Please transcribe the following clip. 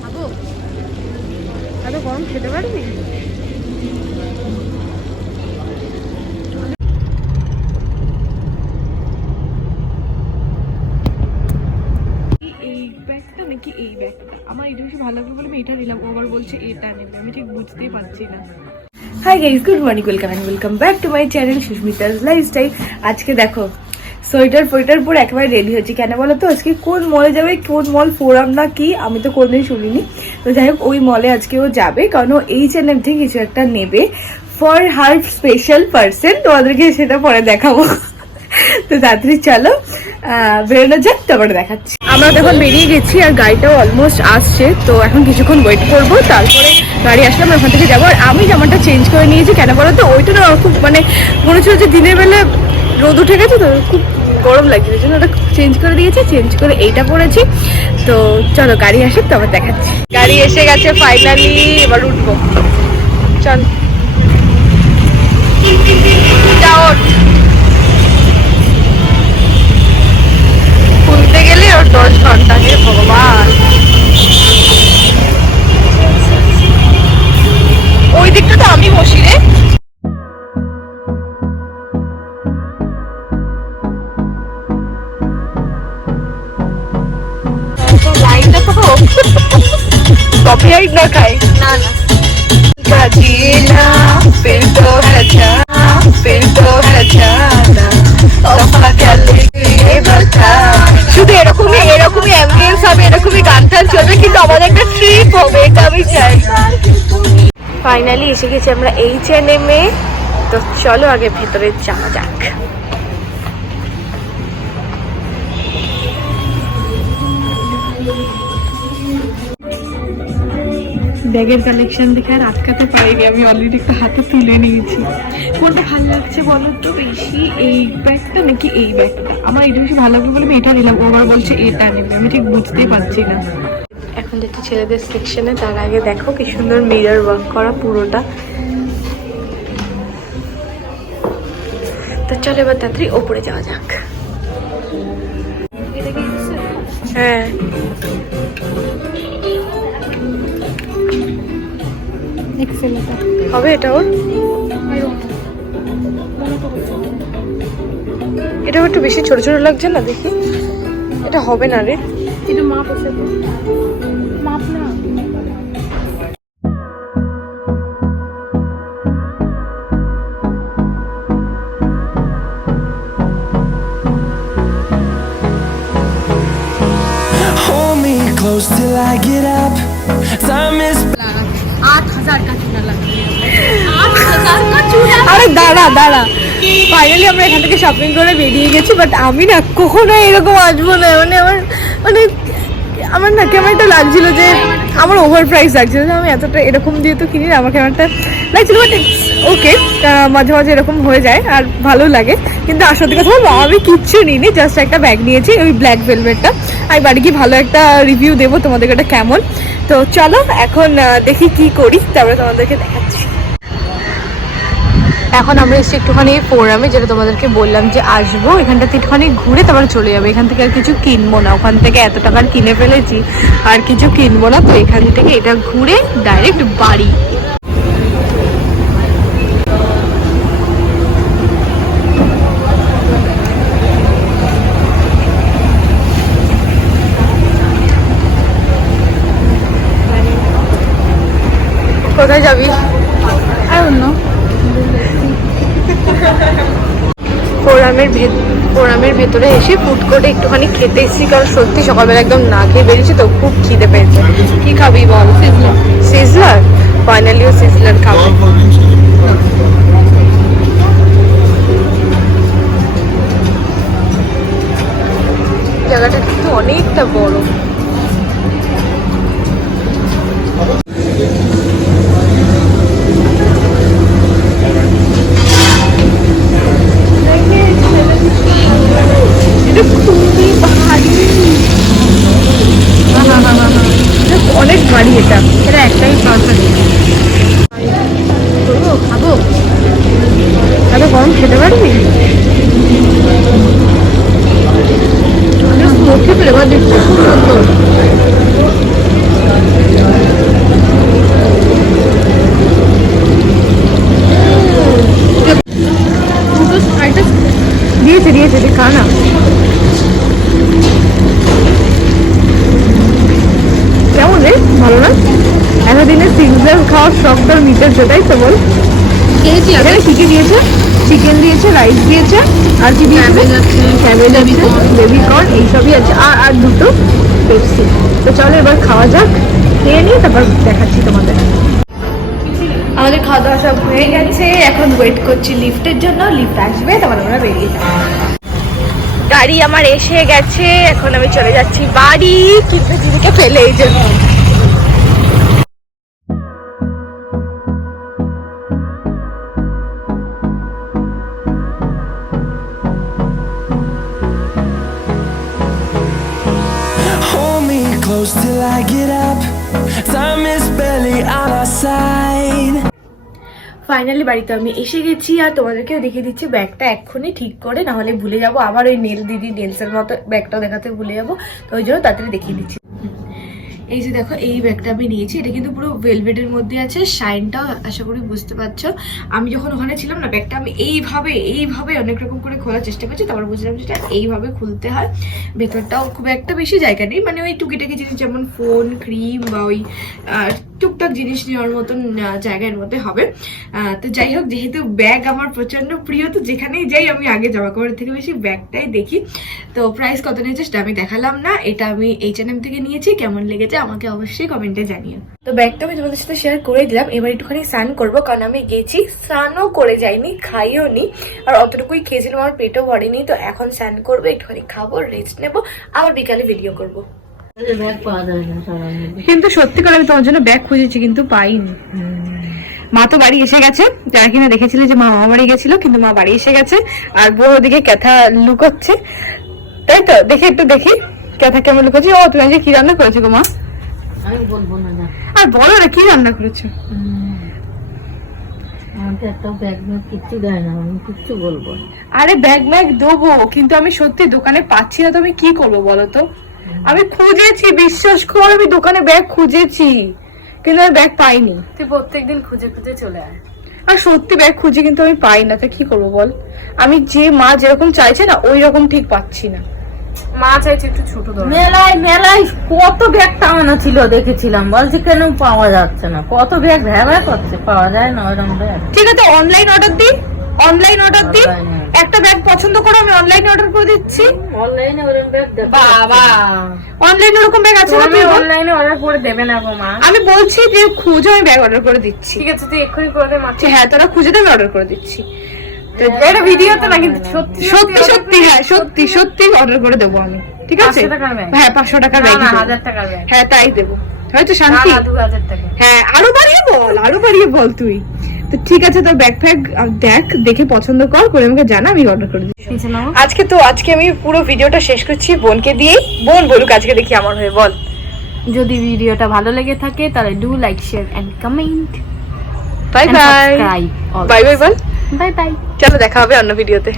খাবো, এত গরম খেতে পারবি? এই ব্যাগটা নাকি এই ব্যাগটা আমার এটা বেশি ভালো লাগবে বলে আমি এটা নিলাম, ও আবার বলছে এটা নেবে, আমি ঠিক বুঝতেই পারছি না। Hi guys, good morning, welcome back to my channel Susmita's lifestyle. আজকে দেখো সোয়েটার ফোয়েটার পরে একেবারে রেডি হচ্ছে। কেন বলো তো, আজকে কোন মলে যাবে, কোন মল ফোরাম না কি, আমি তো কোনদিন শুনিনি। তো যাই হোক, ওই মলে আজকে ও যাবে, কারণ ও এই চ্যানেল থেকে কিছু একটা নেবে ফর হার স্পেশাল পার্সন। তোমাদেরকে সেটা পরে দেখাবো। তো তাড়াতাড়ি চলো বেরোনো যাক, তারপরে দেখাচ্ছি। আমরা তখন বেরিয়ে গেছি আর গাড়িটাও অলমোস্ট আসছে, তো এখন কিছুক্ষণ ওয়েট করবো, তারপরে গাড়ি আসলে আমরা ওখান থেকে যাবো। আর আমি জামাটা চেঞ্জ করে নিয়েছি, কেন বলো তো, ওইটা না খুব মানে মনে হচ্ছিল যে দিনের বেলা রোদ উঠে গেছে তো খুব গরম লাগছে, ওই জন্য ওটা চেঞ্জ করে দিয়েছি, চেঞ্জ করে এইটা পরেছি। তো চলো গাড়ি আসে, তারপর দেখাচ্ছি। গাড়ি এসে গেছে ফাইনালি, এবার উঠবো, চল যাও। খুলতে গেলে ওর 10 ঘন্টা, হে ভগবান। ওই দিকটা তো আমি বসি রে। লাইনটা তো কপিরাইট না খাই, না না শুধু এরকমই অ্যাম্বিয়েন্স হবে, এরকমই গান টান চলবে, কিন্তু আমাদের একটা ট্রিপ হবে, এটা আমি চাই। ফাইনালি এসে গেছি আমরা H&M এ। তো চলো আগে ভেতরে যাওয়া যাক। ব্যাগের কালেকশন দেখে আর আটকাতে পারিনি, আমি অলরেডি একটা হাতে তুলে নিয়েছি। কোনটা ভালো লাগছে বলো তো বেশি, এই ব্যাগটা নাকি এই ব্যাগটা? আমার এটা বেশি ভালো লাগবে বলে আমি এটা নিলাম, ও আবার বলছে এটা নেবে, আমি ঠিক বুঝতেই পারছি না। এখন যেতে ছেলেদের সেকশনে, তার আগে দেখো কি সুন্দর মিরর ওয়ার্ক করা পুরোটা। তো চলো এবার তাড়াতাড়ি ওপরে যাওয়া যাক। হ্যাঁ হবে এটা, ওর এটা একটু বেশি ছোট ছোট লাগছে না, দেখি এটা হবে না রে, এটা মাপ আছে তো, মাপ না। Hold me close till I get up. Time is 8,000 का चूड़ा लगा, 8,000 का चूड़ा। अरे दाड़ा दाड़ा, ফাইনালি আমরা এখান থেকে শপিং করে বেরিয়ে গেছি। বাট আমি না কখনো এরকম আসবো না, আমার না কেমন একটা লাগছিল যে আমার ওভার প্রাইস লাগছিল, যে আমি এতটা এরকম দিয়ে তো কিনি না, আমার কেমন একটা লাগছিল। বাট ওকে, মাঝে মাঝে এরকম হয়ে যায় আর ভালো লাগে। কিন্তু আর সত্যি কথা বলবো, আমি কিচ্ছু নিইনি, জাস্ট একটা ব্যাগ নিয়েছি, ওই ব্ল্যাক ভেলভেটটা। আমি বাড়ি গিয়ে ভালো একটা রিভিউ দেবো তোমাদেরকে এটা কেমন। তো চলো এখন দেখি কি করি, তারপরে তোমাদেরকে দেখাচ্ছি। এখন আমরা এসেছি একটুখানি ফোরামে, যেটা তোমাদেরকে বললাম যে আসবো, এখানটাতে একটুখানি ঘুরে তারপরে চলে যাবো। এখান থেকে আর কিছু কিনবো না, ওখান থেকে এত টাকার কিনে ফেলেছি, আর কিছু কিনবো না। তো এখান থেকে এটা ঘুরে ডাইরেক্ট বাড়ি। কোথায় যাবি? ফোরামের ভেতরে এসে ফুড কোর্টে একটুখানি খেতে এসেছি, কারণ সত্যি সকালবেলা একদম না খেয়ে বেরিয়েছি, তো খুব খিদে পেয়েছে। কি খাবি বল? সিজলার। ফাইনালিও সিজলার খাবো। জায়গাটা কিন্তু অনেকটা বড়। অনেক ভারী, এটা একটাই পারফেক্ট। খাবো, এত গরম খেতে পারবি? স্মোকি ফ্লেভার দিচ্ছে, খুব সুন্দর। খা না। কেমন রে, ভালো না? এতদিনে সিঙ্গেল খাওয়ার শখ তোর মিটেছে, তাই তো বল? এখানে কি কি দিয়েছে? চিকেন দিয়েছে, রাইস দিয়েছে, আর কি দিয়েছে? ক্যাবেজ আছে, বেবি কর্ন, এইসবই আছে, আর দুটো পেপসি। তো চলো এবার খাওয়া যাক, খেয়ে নিয়ে তারপর দেখাচ্ছি তোমাদের। আমাদের খাওয়া দাওয়া সব হয়ে গেছে, এখন ওয়েট করছি লিফটের জন্য। লিফট আসবে তারপর আমরা বেরিয়ে যাবো। গাড়ি আমার এসে গেছে, এখন আমি চলে যাচ্ছি বাড়ি, কিন্তু দিদিকে ফেলে এই জন্য। Hold me close till I get up. Time is barely on our side. Finally বাড়িতে আমি এসে গেছি, আর তোমাদেরকেও দেখিয়ে দিচ্ছি ব্যাগটা এক্ষুনি ঠিক করে, না হলে ভুলে যাবো আবার। ওই নেল দিদি নেলসের মতো ব্যাগটাও দেখাতে ভুলে যাবো, তো ওই জন্য তাড়াতাড়ি দেখিয়ে দিচ্ছি। এই যে দেখো, এই ব্যাগটা আমি নিয়েছি, এটা কিন্তু পুরো ভেলভেটের মধ্যে আছে, শাইনটাও আশা করি বুঝতে পারছো। আমি যখন ওখানে ছিলাম না, ব্যাগটা আমি এইভাবে অনেক রকম করে খোলার চেষ্টা করছি, তারপর বুঝলাম যেটা এইভাবে খুলতে হয়। ভেতরটাও খুব একটা বেশি জায়গা নেই, মানে ওই টুকিটাকি জিনিস যেমন ফোন, ক্রিম বা ওই টুকটাক জিনিস নেওয়ার মতন জায়গার মধ্যে হবে। তো যাই হোক, যেহেতু ব্যাগ আমার প্রচন্ড প্রিয়, তো যেখানেই যাই আমি আগে জামা কাপড়ের থেকে বেশি ব্যাগটাই দেখি। তো প্রাইস কত নিয়েছে সেটা আমি দেখালাম না, এটা আমি H&M থেকে নিয়েছি। কেমন লেগেছে আমাকে অবশ্যই কমেন্টে জানিও। তো ব্যাগটা আমি তোমাদের সাথে শেয়ার করে দিলাম। এবার একটুখানি স্নান করবো, কারণ আমি গেছি, স্নানও করে যাইনি, খাইও নি, আর অতটুকুই খেয়েছিলাম, আমার পেটও ভরেনি। তো এখন স্নান করবো, একটুখানি খাবো, রেস্ট নেবো, আবার বিকালে ভিডিও করবো। কিন্তু সত্যি করে আমি তোমার জন্য ব্যাগ খুঁজেছি, কিন্তু পাইনি। মা তো বাড়ি এসে গেছে, যারা কিনা দেখেছিলে যে মা মামা বাড়ি গেছিল, কিন্তু মা বাড়ি এসে গেছে, আর বউ ওদিকে ক্যাথা লুকোচ্ছে, তাই তো? দেখি একটু দেখি ক্যাথা কেমন লুকোচ্ছে। ও তুমি আজকে কি রান্না করেছো গো মা? আমি বলবো না। আর বলো না, কি রান্না করেছো? আমাকে একটা ব্যাগ ম্যাগ কিচ্ছু দেয় না, আমি কিচ্ছু বলবো না। আরে ব্যাগ ম্যাগ দেবো, কিন্তু আমি সত্যি দোকানে পাচ্ছি না, তো আমি কি করবো বলো তো? আমি খুঁজেছি, বিশ্বাস কর, আমি দোকানে ব্যাগ খুঁজেছি, কিন্তু আমি ব্যাগ পাইনি। তুই প্রত্যেকদিন খুঁজে খুঁজে চলে আয়। আর সত্যি ব্যাগ খুঁজে, কিন্তু আমি পাই না, তো কি করবো বল? আমি যে মা যেরকম চাইছে না, ওই রকম ঠিক পাচ্ছি না। মা চাইছে একটু ছোট ধরনের। মেলায় কত ব্যাগ টাঙানো ছিল, দেখেছিলাম, বলছি কেন পাওয়া যাচ্ছে না, কত ব্যাগ ভ্যাবা করছে, পাওয়া যায় না ওইরকম ব্যাগ। ঠিক আছে, অনলাইন অর্ডার দিই, একটা ব্যাগ পছন্দ করো, আমি অনলাইনে অর্ডার করে দিচ্ছি। অনলাইনে ওরকম ব্যাগ দেখো বাবা, অনলাইনে ওরকম ব্যাগ আছে না? তুমি অনলাইনে অর্ডার করে দেবে না গো মা। আমি বলছি যে খুঁজে আমি ব্যাগ অর্ডার করে দিচ্ছি। ঠিক আছে, তুই এক্ষুনি করে দে মা। হ্যাঁ, তোরা খুঁজে দে, আমি অর্ডার করে দিচ্ছি। এটা ভিডিওতে না, কিন্তু সত্যি সত্যি হ্যাঁ, সত্যি অর্ডার করে দেবো আমি, ঠিক আছে? 500 টাকার ব্যাগ? হ্যাঁ, 500 টাকার ব্যাগ, 1000 টাকার ব্যাগ। হ্যাঁ তাই দেবো, হয়তো শান্তি। 2000 টাকা। হ্যাঁ, আরো বাড়িয়ে বল তুই। তো ঠিক আছে, তোর ব্যাগ ফ্যাগ দেখে পছন্দ করে আমাকে জানা, আমি অর্ডার করে দিচ্ছি। আজকে আমি পুরো ভিডিওটা শেষ করছি বোনকে দিয়েই। বোন বলুক আজকে, দেখি আমার হয়ে বল। যদি ভিডিওটা ভালো লেগে থাকে তাহলে do like, share and comment. Bye bye. Subscribe. Bye bye বল। Bye bye. চলো, দেখা হবে অন্য ভিডিওতে।